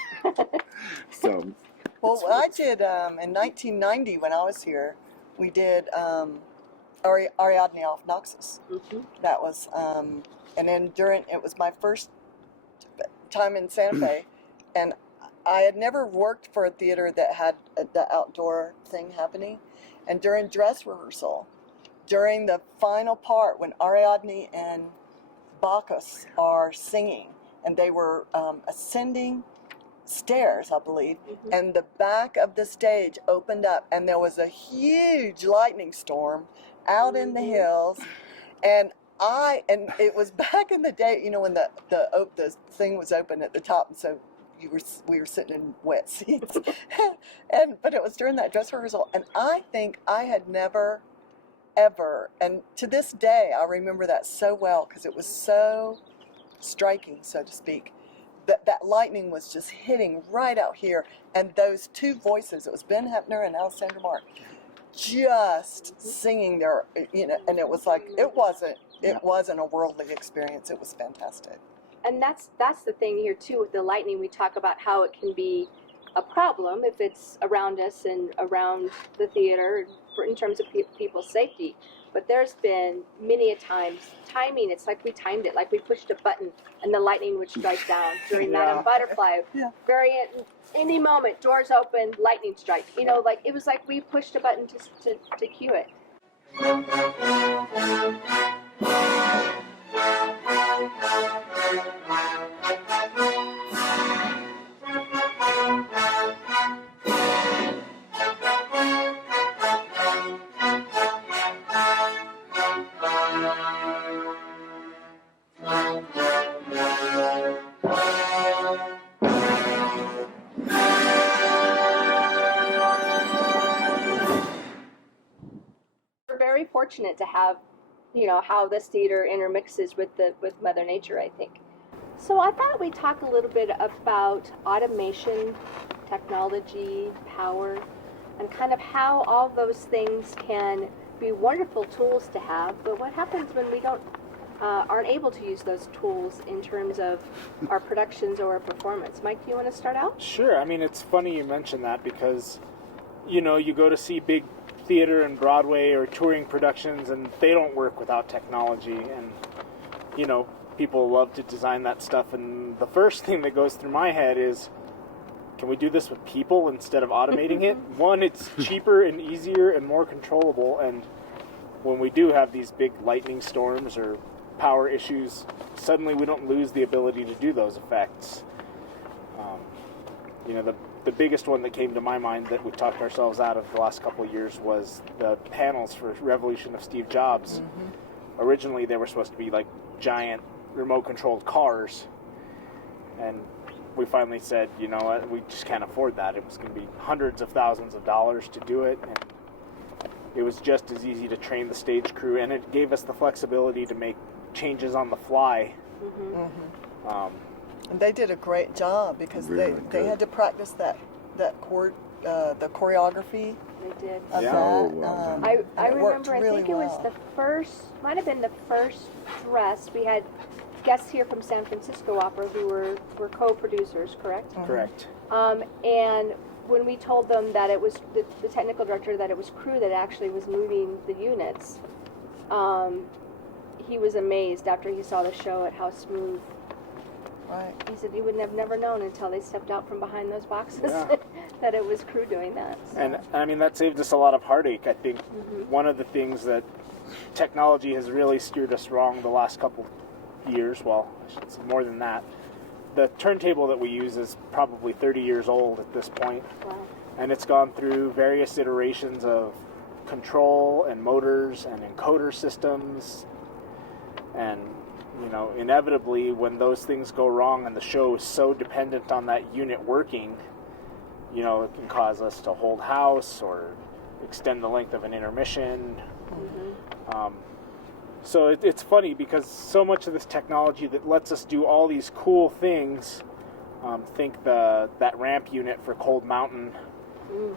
So. Well, I did in 1990 when I was here. We did Ariadne off Naxos. Mm-hmm. That was, and then it was my first time in Santa Fe, and I had never worked for a theater that had the outdoor thing happening. And during dress rehearsal, during the final part when Ariadne and Bacchus are singing, and they were ascending stairs, I believe, Mm-hmm. and the back of the stage opened up, and there was a huge lightning storm out in the hills, and it was back in the day, when the thing was open at the top, and so we were sitting in wet seats, but it was during that dress rehearsal, and I think I had never ever. And to this day, I remember that so well because it was so striking, so to speak. That lightning was just hitting right out here, and those two voices, it was Ben Hepner and Alexander Mark, just singing their, and it was like, it wasn't a worldly experience. It was fantastic. And that's the thing here too with the lightning. We talk about how it can be a problem if it's around us and around the theater in terms of people's safety. But there's been many a times timing. It's like we timed it, like we pushed a button and the lightning would strike down during Madame Butterfly. Yeah. Any moment, doors open, lightning strike. Like it was like we pushed a button to cue it. We're very fortunate to have, how this theater intermixes with Mother Nature, I think. So I thought we'd talk a little bit about automation, technology, power, and kind of how all those things can be wonderful tools to have, but what happens when we aren't able to use those tools in terms of our productions or our performance? Mike, do you want to start out? Sure. I mean, it's funny you mention that because, you go to see big theater and Broadway or touring productions and they don't work without technology. And, people love to design that stuff. And the first thing that goes through my head is, can we do this with people instead of automating it? One, it's cheaper and easier and more controllable. And when we do have these big lightning storms or power issues, suddenly we don't lose the ability to do those effects. The biggest one that came to my mind that we talked ourselves out of the last couple of years was the panels for Revolution of Steve Jobs. Mm-hmm. Originally, they were supposed to be like giant remote-controlled cars, and we finally said, we just can't afford that. It was going to be hundreds of thousands of dollars to do it, and it was just as easy to train the stage crew, and it gave us the flexibility to make changes on the fly. Mm-hmm. Mm-hmm. And they did a great job because they had to practice the choreography. They did. Of that. Oh, wow. I remember, really I think it was might have been the first dress. We had guests here from San Francisco Opera who were co-producers, correct? Mm-hmm. Correct. And when we told them that it was the technical director, that it was crew that actually was moving the units, he was amazed after he saw the show at how smooth. Right. He said he would have never known until they stepped out from behind those boxes that it was crew doing that. So. And I mean, that saved us a lot of heartache. I think one of the things that technology has really steered us wrong the last couple years, well, I should say more than that, the turntable that we use is probably 30 years old at this point. Wow. And it's gone through various iterations of control and motors and encoder systems. And, inevitably, when those things go wrong and the show is so dependent on that unit working, it can cause us to hold house or extend the length of an intermission. Mm-hmm. So it's funny because so much of this technology that lets us do all these cool things, think that ramp unit for Cold Mountain,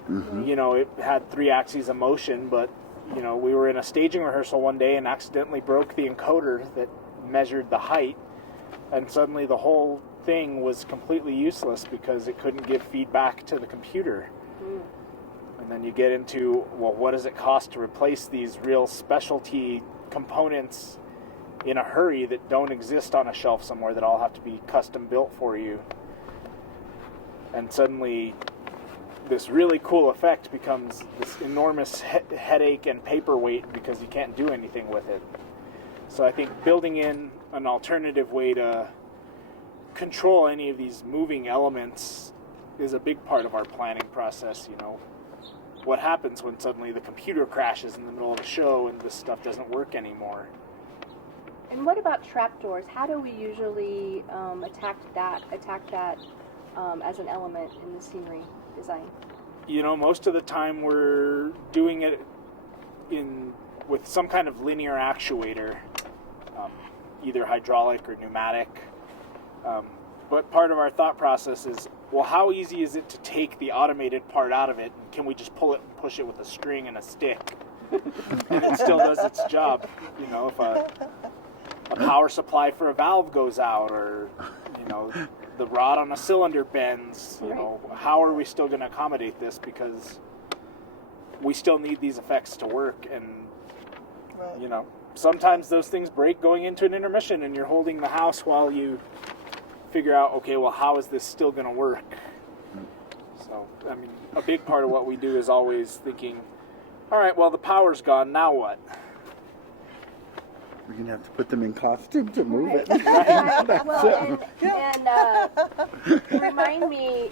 it had 3 axes of motion, but, we were in a staging rehearsal one day and accidentally broke the encoder that measured the height, and suddenly the whole thing was completely useless because it couldn't give feedback to the computer. And then you get into, well, what does it cost to replace these real specialty components in a hurry that don't exist on a shelf somewhere, that all have to be custom built for you? And suddenly this really cool effect becomes this enormous headache and paperweight because you can't do anything with it. So I think building in an alternative way to control any of these moving elements is a big part of our planning process. What happens when suddenly the computer crashes in the middle of the show and this stuff doesn't work anymore? And what about trapdoors? How do we usually attack that as an element in the scenery design? Most of the time we're doing it in with some kind of linear actuator, either hydraulic or pneumatic. But part of our thought process is, well, how easy is it to take the automated part out of it? And can we just pull it and push it with a string and a stick? And it still does its job. You know, if a power supply for a valve goes out, or, you know, the rod on a cylinder bends, you know, how are we still going to accommodate this? Because we still need these effects to work. And, you know, sometimes those things break going into an intermission, and you're holding the house while you figure out, okay, well, how is this still going to work? So, I mean, a big part of what we do is always thinking, all right, well, the power's gone, now what? We're gonna have to put them in costume to move it. Well, and remind me,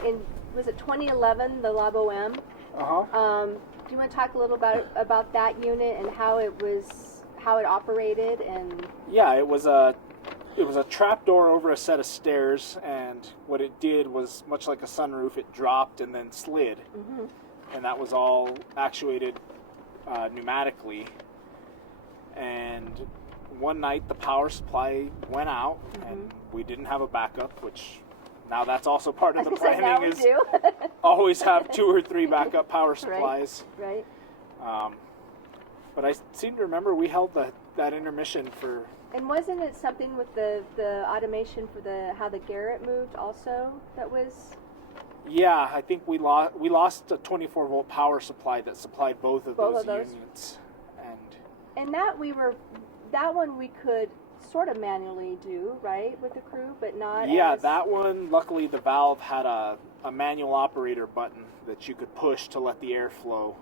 was it 2011, the La Boheme? Uh-huh. Do you want to talk a little about that unit and how it operated? And Yeah, it was a trapdoor over a set of stairs, and what it did was, much like a sunroof, it dropped and then slid. Mm-hmm. And that was all actuated pneumatically. And one night the power supply went out, and we didn't have a backup, which now that's also part of the planning, is always have 2 or 3 backup power supplies. Right. But I seem to remember we held that intermission for... And wasn't it something with the automation for how the Garrett moved also that was... Yeah, I think we lost a 24-volt power supply that supplied both of those units. And that one we could sort of manually do, right, with the crew, but not that one, luckily the valve had a manual operator button that you could push to let the air flow,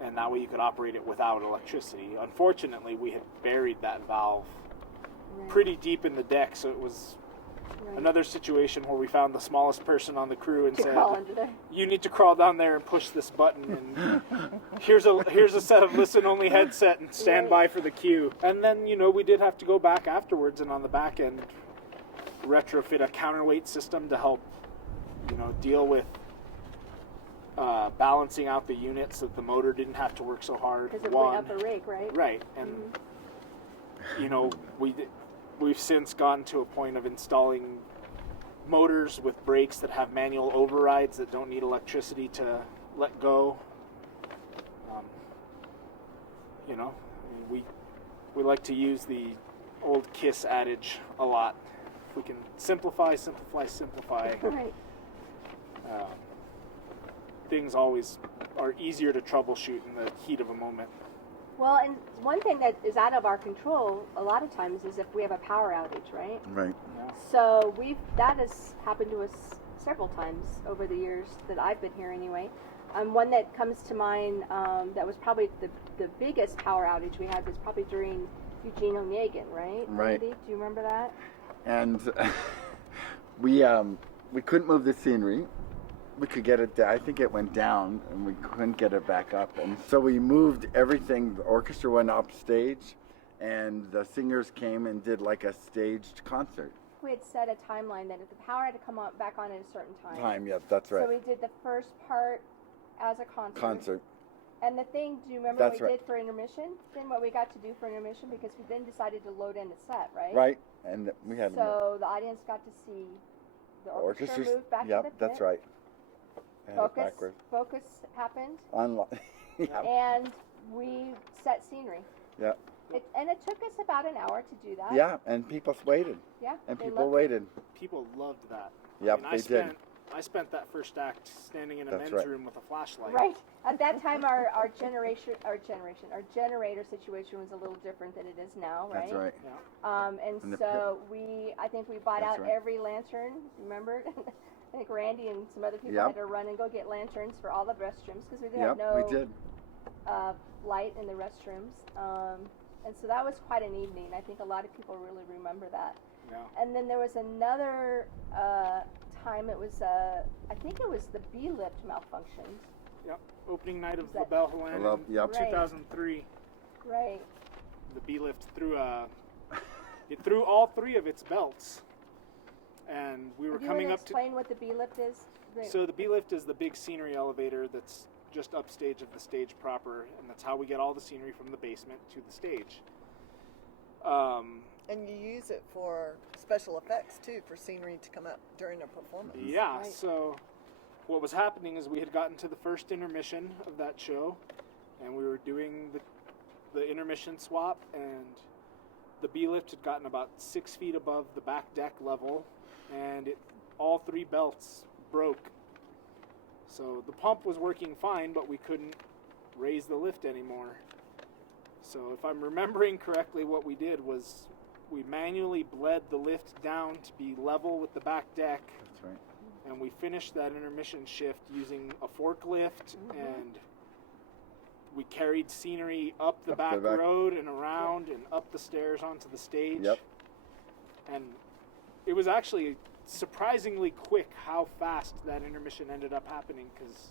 and that way you could operate it without electricity. Unfortunately, we had buried that valve pretty deep in the deck, so it was another situation where we found the smallest person on the crew and said, you need to crawl down there and push this button, and here's a set of listen-only headset and stand by for the cue. And then, you know, we did have to go back afterwards and on the back end retrofit a counterweight system to help, you know, deal with balancing out the units so that the motor didn't have to work so hard. Because it went up a rake, right? Right, and you know, we've since gotten to a point of installing motors with brakes that have manual overrides that don't need electricity to let go. You know, we like to use the old KISS adage a lot. If we can simplify, Right. Things always are easier to troubleshoot in the heat of a moment. Well, and one thing that is out of our control a lot of times is if we have a power outage, right? Right. Yeah. So that has happened to us several times over the years that I've been here anyway. One that comes to mind that was probably the biggest power outage we had was probably during Eugene Onegin, right? Right. Randy? Do you remember that? And we couldn't move the scenery. We could get it. I think it went down, and we couldn't get it back up. And so we moved everything. The orchestra went up stage, and the singers came and did like a staged concert. We had set a timeline that if the power had to come back on at a certain time. Yeah, that's right. So we did the first part as a concert. And the thing, do you remember what we did for intermission? Then what we got to do for intermission, because we then decided to load in the set, right? Right, and we had. So the audience got to see the orchestra move back to the pit. That's right. Focus happened. Yeah. And we set scenery. Yeah. And it took us about an hour to do that. Yeah, and people waited. Yeah. And people waited. People loved that. Yep, I mean, they did. I spent that first act standing in a men's room with a flashlight. Right. At that time, our generator situation was a little different than it is now, right? That's right. Yeah. And so I think we bought out every lantern. Remember? I think Randy and some other people had to run and go get lanterns for all the restrooms because we had no light in the restrooms. And so that was quite an evening. I think a lot of people really remember that. Yeah. And then there was another time. It was I think it was the B lift malfunctioned. Yep. Opening night of La Belle Helene in 2003. Right. The B lift threw all 3 of its belts. And we were coming up to... explain what the B lift is? So the B lift is the big scenery elevator that's just upstage of the stage proper, and that's how we get all the scenery from the basement to the stage. And you use it for special effects too, for scenery to come up during a performance. Yeah, Right. so what was happening is we had gotten to the first intermission of that show, and we were doing the intermission swap, and the B-lift had gotten about 6 feet above the back deck level, and all 3 belts broke. So the pump was working fine, but we couldn't raise the lift anymore. So if I'm remembering correctly, what we did was we manually bled the lift down to be level with the back deck, That's right. and we finished that intermission shift using a forklift, and we carried scenery up the back road and around and up the stairs onto the stage. Yep. And it was actually surprisingly quick how fast that intermission ended up happening, because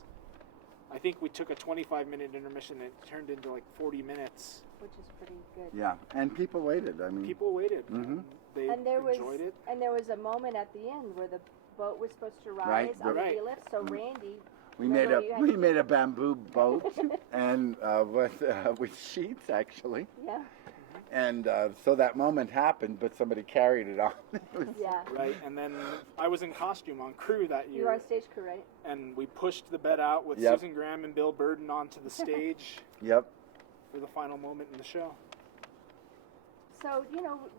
I think we took a 25-minute intermission and it turned into like 40 minutes. Which is pretty good. Yeah, and people waited. I mean, People waited. Mhm. They And there was enjoyed it. and there was a moment at the end where the boat was supposed to rise Right, on right. the lift. So Randy, we made remember you had we to- made a bamboo boat and with sheets actually, yeah, and so that moment happened, but somebody carried it on. It was- yeah. Right, and then I was in costume on crew that You were year, on stage crew, right? and we pushed the bed out with Yep. Susan Graham and Bill Burden onto the stage Yep. for the final moment in the show. So,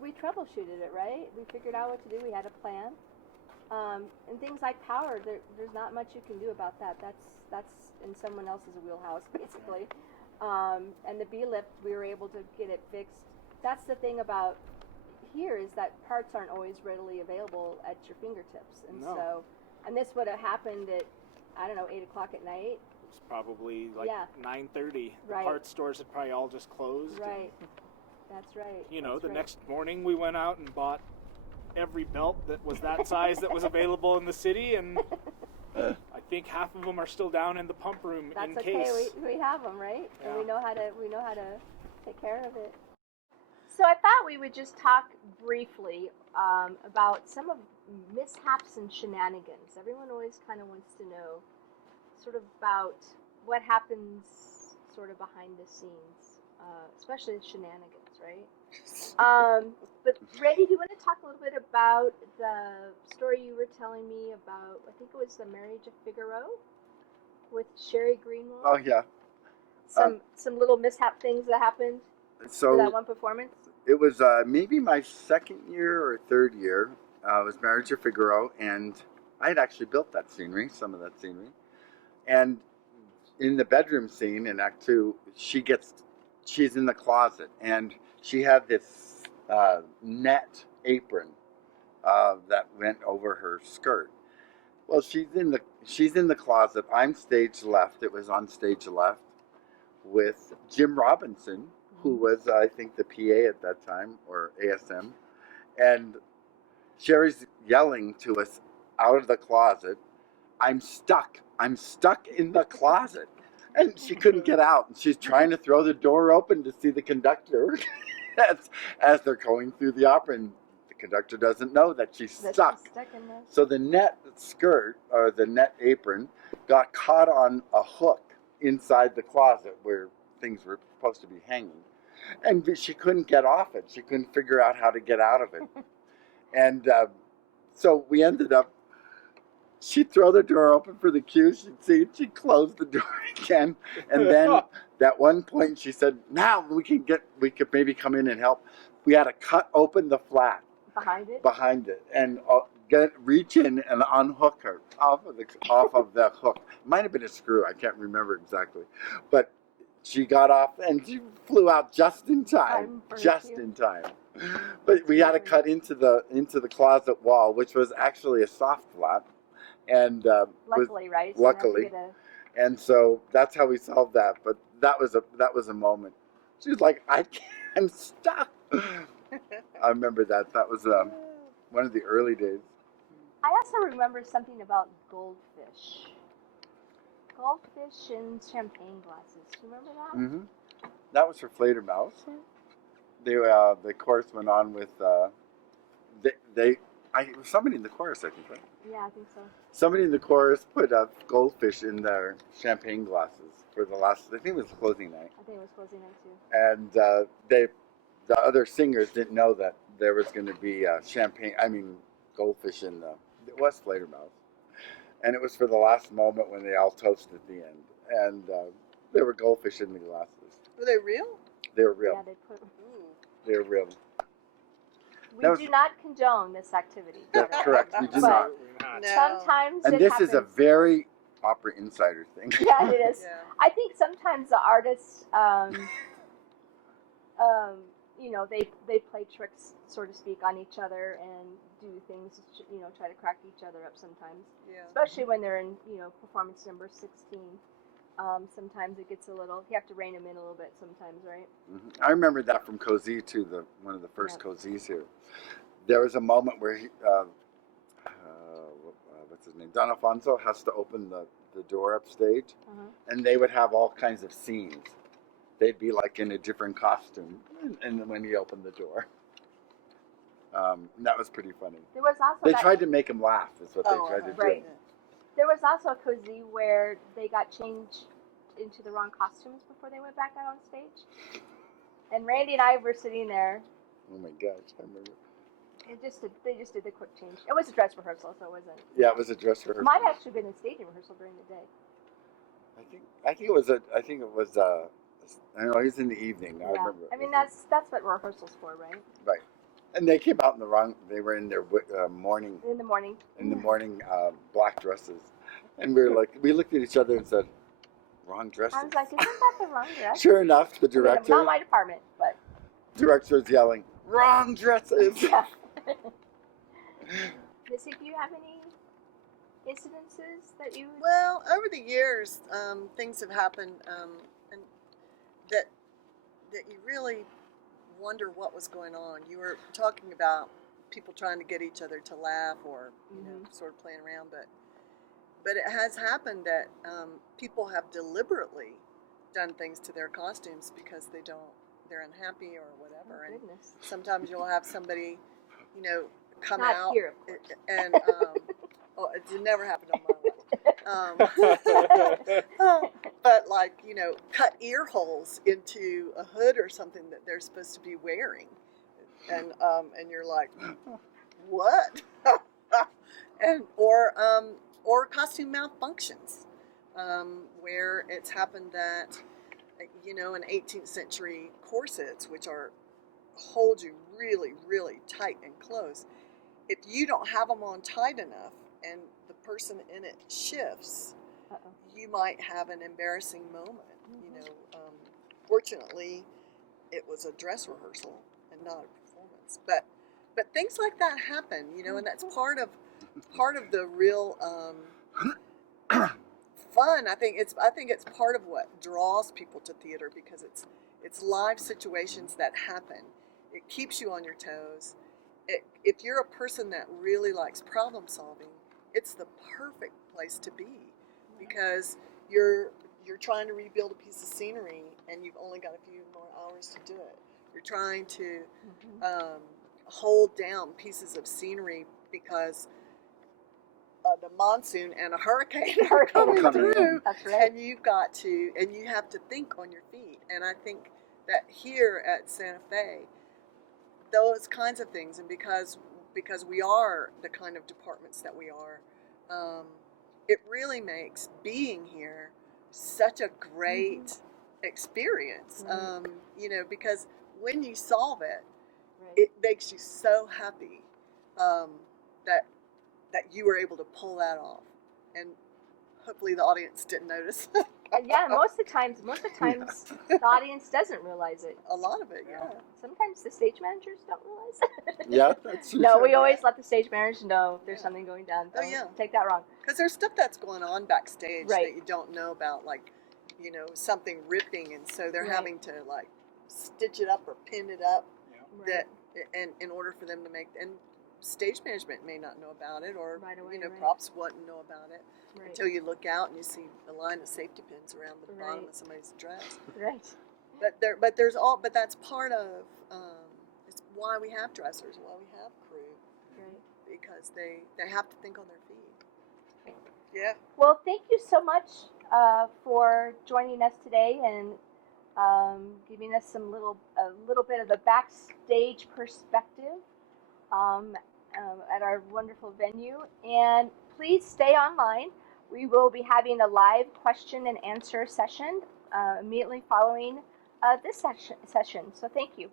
we troubleshooted it, right? We figured out what to do. We had a plan. And things like power, there's not much you can do about that. That's in someone else's wheelhouse, basically. And the B-lift, we were able to get it fixed. That's the thing about here is that parts aren't always readily available at your fingertips. And No. and this would have happened at, 8 o'clock at night. It was probably like Yeah. 9:30. The Right. parts stores had probably all just closed. Right. That's right. You know, That's the right. next morning we went out and bought every belt that was that size that was available in the city, and I think half of them are still down in the pump room That's in okay. case. We have them, right? And we Yeah. know how to take care of it. So I thought we would just talk briefly about some of mishaps and shenanigans. Everyone always kind of wants to know sort of about what happens sort of behind the scenes, especially shenanigans, right? But Randy, do you want to talk a little bit about the story you were telling me about? I think it was the Marriage of Figaro with Sherry Greenwald. Oh yeah. Some little mishap things that happened for that So one performance. it was maybe my second year or third year. It was Marriage of Figaro, and I had actually built that scenery, some of that scenery. And in the bedroom scene in Act 2, she's in the closet, and she had this net apron that went over her skirt. Well, she's in the closet. I'm stage left. It was on stage left with Jim Robinson, who was I think the PA at that time, or ASM, and Sherry's yelling to us out of the closet, I'm stuck in the closet. And she couldn't get out. And she's trying to throw the door open to see the conductor as they're going through the opera. And the conductor doesn't know that she's stuck. In there. So the net skirt, or the net apron, got caught on a hook inside the closet where things were supposed to be hanging. And she couldn't get off it. She couldn't figure out how to get out of it. And so we ended up, she'd throw the door open for the cue, she'd close the door again. And then at one point she said, now we could maybe come in and help. We had to cut open the flat Behind it. and reach in and unhook her off of the hook. Might have been a screw, I can't remember exactly. But she got off and she flew out just in time. Just in time. But we had to cut into the closet wall, which was actually a soft flat. And Luckily, right? So luckily. you have to get and so that's how we solved that. But that was a moment. She was like, I'm stuck. I remember that. That was one of the early days. I also remember something about goldfish. Goldfish in champagne glasses. Do you remember that? Mm-hmm. That was for Fledermaus. The chorus went on with somebody in the chorus, I think, right? Yeah, I think so. Somebody in the chorus put goldfish in their champagne glasses. for the last. I think it was closing night, I think it was closing night too. and the other singers didn't know that there was going to be goldfish in the. It was Fledermaus, and it was for the last moment when they all toasted at the end, and there were goldfish in the glasses. Were they real? They were Yeah, real. they put. Ooh. They were real. We That was- do not condone this activity. That's correct. We do But- not. Absolutely not. No. Sometimes And it this happens. is a very Opera Insider thing. Yeah, it is. Yeah. I think sometimes the artists, you know, they play tricks, so to speak, on each other and do things, you know, try to crack each other up sometimes. Yeah. Especially when they're in, you know, performance number 16. Sometimes it gets a little, you have to rein them in a little bit sometimes, right? Mhm. I remember that from Cozy too, one of the first Cozys here. There was a moment where what's his name? Don Alfonso has to open the door upstage, and they would have all kinds of scenes. They'd be like in a different costume, and when he opened the door, that was pretty funny. There was also They that, tried to make him laugh. Is what they Oh, tried to do. right. There was also a cozy where they got changed into the wrong costumes before they went back out on stage. And Randy and I were sitting there. Oh my gosh, I remember. They just did the quick change. It was a dress rehearsal, so it wasn't. Yeah, it was a dress rehearsal. Might have actually been a staging rehearsal during the day. I think it was I don't know, he's in the evening. I Yeah. remember. I mean, that's what rehearsal's for, right? Right. And they came out in the wrong. They were in their morning In the morning. black dresses, and we looked at each other and said, "Wrong dresses." I was like, isn't that the wrong dress? Sure enough, the I mean, director not my department, but director's yelling, "Wrong dresses!" yeah. Missy, do you have any incidences that you? Well, over the years, things have happened, and that you really wonder what was going on. You were talking about people trying to get each other to laugh, or you know, sort of playing around, but it has happened that people have deliberately done things to their costumes because they're unhappy or whatever. Oh, And goodness. sometimes you'll have somebody, you know, come Not out here, of course. and oh, it's never happened on my watch. But like, you know, cut ear holes into a hood or something that they're supposed to be wearing, and you're like, what? And or costume malfunctions, where it's happened that, you know, in 18th century corsets, which hold you really, really tight and close, if you don't have them on tight enough and the person in it shifts, Uh-oh. you might have an embarrassing moment. You know, fortunately, it was a dress rehearsal and not a performance. But things like that happen, you know, and that's part of the real fun. I think it's part of what draws people to theater, because it's live situations that happen. It keeps you on your toes. If you're a person that really likes problem solving, it's the perfect place to be, because you're trying to rebuild a piece of scenery and you've only got a few more hours to do it. You're trying to hold down pieces of scenery because the monsoon and a hurricane are coming through. That's right. And you have to think on your feet. And I think that here at Santa Fe, those kinds of things, and because we are the kind of departments that we are, it really makes being here such a great experience. Right. You know, because when you solve it, Right. it makes you so happy that you were able to pull that off, and hopefully the audience didn't notice. And yeah, most of the times, the audience doesn't realize it. A lot of it, yeah. Sometimes the stage managers don't realize it. Yeah, that's true. No, we always let the stage managers know if there's something going down. Oh, Don't yeah. take that wrong. Because there's stuff that's going on backstage Right. that you don't know about, like, you know, something ripping, and so they're Right. having to like stitch it up or pin it up. Right. That and in order for them to make, and stage management may not know about it, or Right away, you know, right. props wouldn't know about it Right. until you look out and you see a line of safety pins around the bottom Right. of somebody's dress. Right. But that's part of it's why we have dressers, why we have crew, Right. because they have to think on their feet. Yeah. Well, thank you so much for joining us today and giving us a little bit of the backstage perspective at our wonderful venue. And please stay online. We will be having a live question and answer session immediately following this session. So thank you.